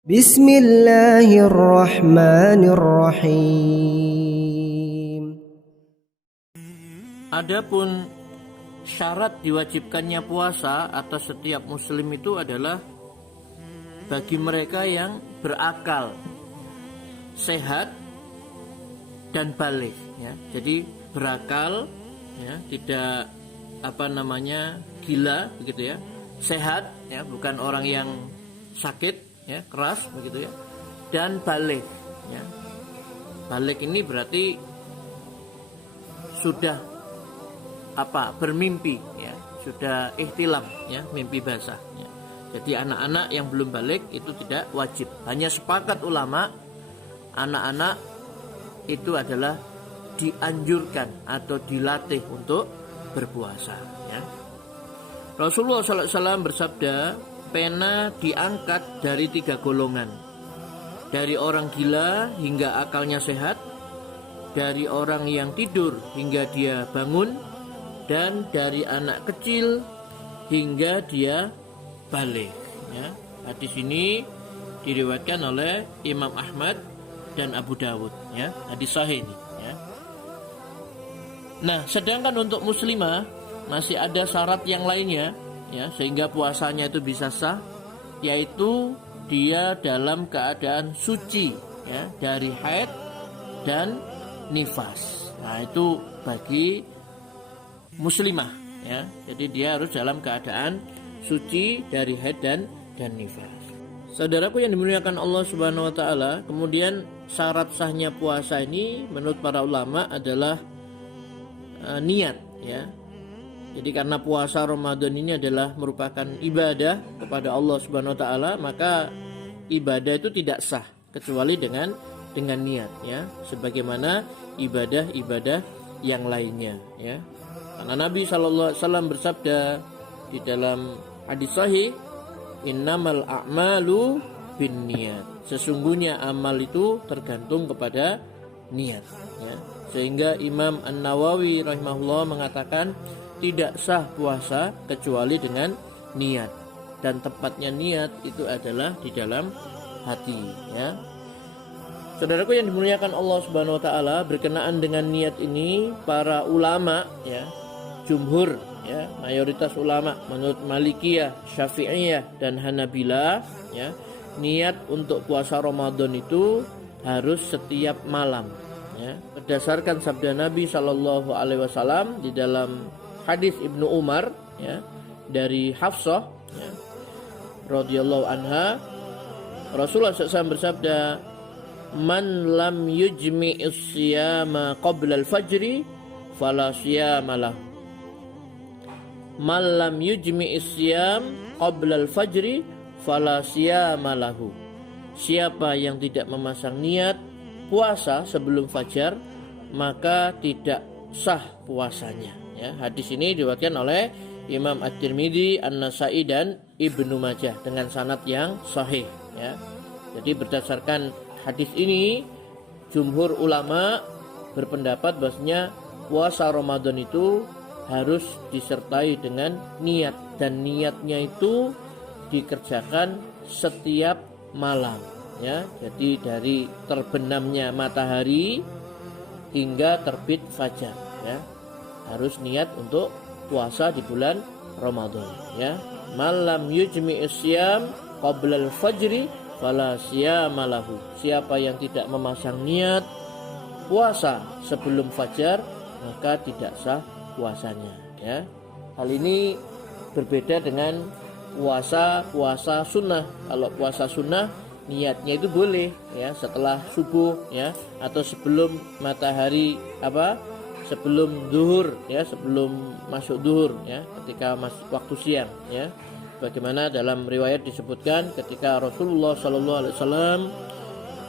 Bismillahirrahmanirrahim. Adapun syarat diwajibkannya puasa atas setiap muslim itu adalah bagi mereka yang berakal, sehat dan balik ya. Jadi berakal ya, tidak gila begitu ya. Sehat ya, bukan orang yang sakit ya, keras begitu ya. Dan balik ya. Balik ini berarti sudah bermimpi ya, sudah ihtilam ya, mimpi basah ya. Jadi anak-anak yang belum balik itu tidak wajib. Hanya sepakat ulama anak-anak itu adalah dianjurkan atau dilatih untuk berpuasa ya. Rasulullah SAW bersabda, pena diangkat dari 3 golongan. Dari orang gila hingga akalnya sehat, dari orang yang tidur hingga dia bangun, dan dari anak kecil hingga dia balik ya. Hadis ini diriwayatkan oleh Imam Ahmad dan Abu Dawud ya. Hadis sahih ini ya. Nah, sedangkan untuk muslimah masih ada syarat yang lainnya ya, sehingga puasanya itu bisa sah, yaitu dia dalam keadaan suci ya, dari haid dan nifas. Nah, itu bagi muslimah ya. Jadi dia harus dalam keadaan suci dari haid dan nifas. Saudaraku yang dimuliakan Allah Subhanahu wa taala, kemudian syarat sahnya puasa ini menurut para ulama adalah niat ya. Jadi karena puasa Ramadan ini adalah merupakan ibadah kepada Allah Subhanahu wa taala, maka ibadah itu tidak sah kecuali dengan niat ya, sebagaimana ibadah-ibadah yang lainnya ya. Karena Nabi sallallahu alaihi wasallam bersabda di dalam hadis sahih, innamal a'malu binniyat. Sesungguhnya amal itu tergantung kepada niat ya. Sehingga Imam An-Nawawi rahimahullah mengatakan tidak sah puasa kecuali dengan niat, dan tepatnya niat itu adalah di dalam hati ya. Saudaraku yang dimuliakan Allah Subhanahu wa taala, berkenaan dengan niat ini para ulama ya, jumhur ya, mayoritas ulama menurut Malikiyah, Syafi'iyah dan Hanabilah ya, niat untuk puasa Ramadan itu harus setiap malam ya. Berdasarkan sabda Nabi sallallahu alaihi wasallam di dalam hadis Ibnu Umar ya, dari Hafsah ya, radhiyallahu anha, Rasulullah SAW bersabda, man lam yujmi'is siyama qabla al-fajri fala siyama lahu. Man lam yujmi'is siyam qabla al-fajri fala siyama lahu. Siapa yang tidak memasang niat puasa sebelum fajar, maka tidak sah puasanya ya. Hadis ini diriwayatkan oleh Imam At-Tirmidzi, An-Nasa'i dan Ibnu Majah dengan sanad yang sahih ya. Jadi berdasarkan hadis ini, jumhur ulama berpendapat bahwasanya puasa Ramadan itu harus disertai dengan niat, dan niatnya itu dikerjakan setiap malam ya. Jadi dari terbenamnya matahari hingga terbit fajar ya, harus niat untuk puasa di bulan Ramadan ya. Malam yujmi'is siyam qabla al-fajri fala siyama lahu. Siapa yang tidak memasang niat puasa sebelum fajar, maka tidak sah puasanya ya. Hal ini berbeda dengan puasa sunnah. Kalau puasa sunnah niatnya itu boleh ya setelah subuh ya, atau sebelum matahari sebelum zuhur ya, sebelum masuk zuhur ya, ketika masuk waktu siang ya. Bagaimana dalam riwayat disebutkan ketika Rasulullah SAW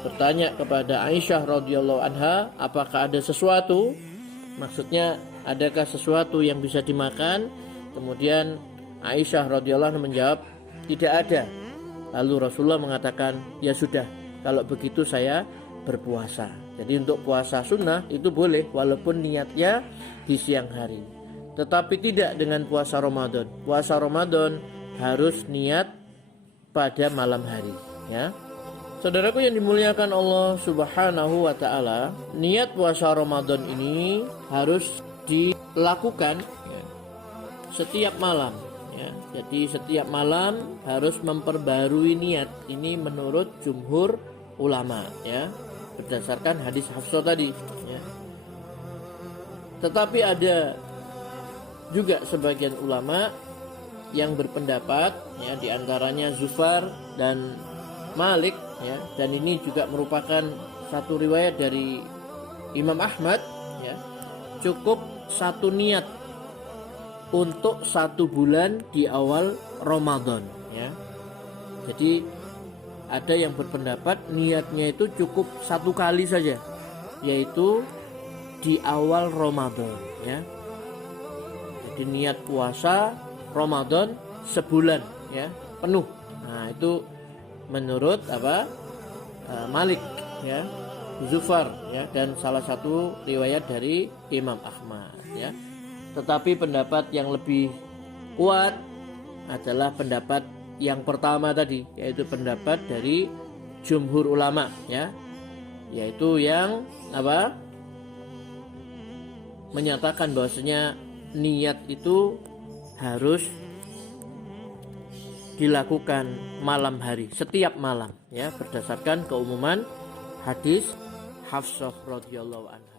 bertanya kepada Aisyah radhiyallahu anha, apakah ada sesuatu, maksudnya adakah sesuatu yang bisa dimakan? Kemudian Aisyah radhiyallahu anha menjawab, tidak ada. Lalu Rasulullah mengatakan, ya sudah, kalau begitu saya berpuasa. Jadi untuk puasa sunnah itu boleh walaupun niatnya di siang hari. Tetapi tidak dengan puasa Ramadan. Puasa Ramadan harus niat pada malam hari ya. Saudaraku yang dimuliakan Allah Subhanahu wa taala, niat puasa Ramadan ini harus dilakukan ya, setiap malam ya. Jadi setiap malam harus memperbarui niat. Ini menurut jumhur ulama ya, berdasarkan hadis Hafsah tadi ya. Tetapi ada juga sebagian ulama yang berpendapat ya, diantaranya Zufar dan Malik ya, dan ini juga merupakan satu riwayat dari Imam Ahmad ya, cukup satu niat untuk 1 bulan di awal Ramadan ya. Jadi ada yang berpendapat niatnya itu cukup 1 kali saja, yaitu di awal Ramadan ya. Jadi niat puasa Ramadan sebulan ya penuh. Nah itu menurut Malik ya, Zufar ya, dan salah satu riwayat dari Imam Ahmad ya. Tetapi pendapat yang lebih kuat adalah pendapat yang pertama tadi, yaitu pendapat dari jumhur ulama ya, yaitu yang menyatakan bahwasanya niat itu harus dilakukan malam hari, setiap malam ya, berdasarkan keumuman hadis Hafsah radhiyallahu anha.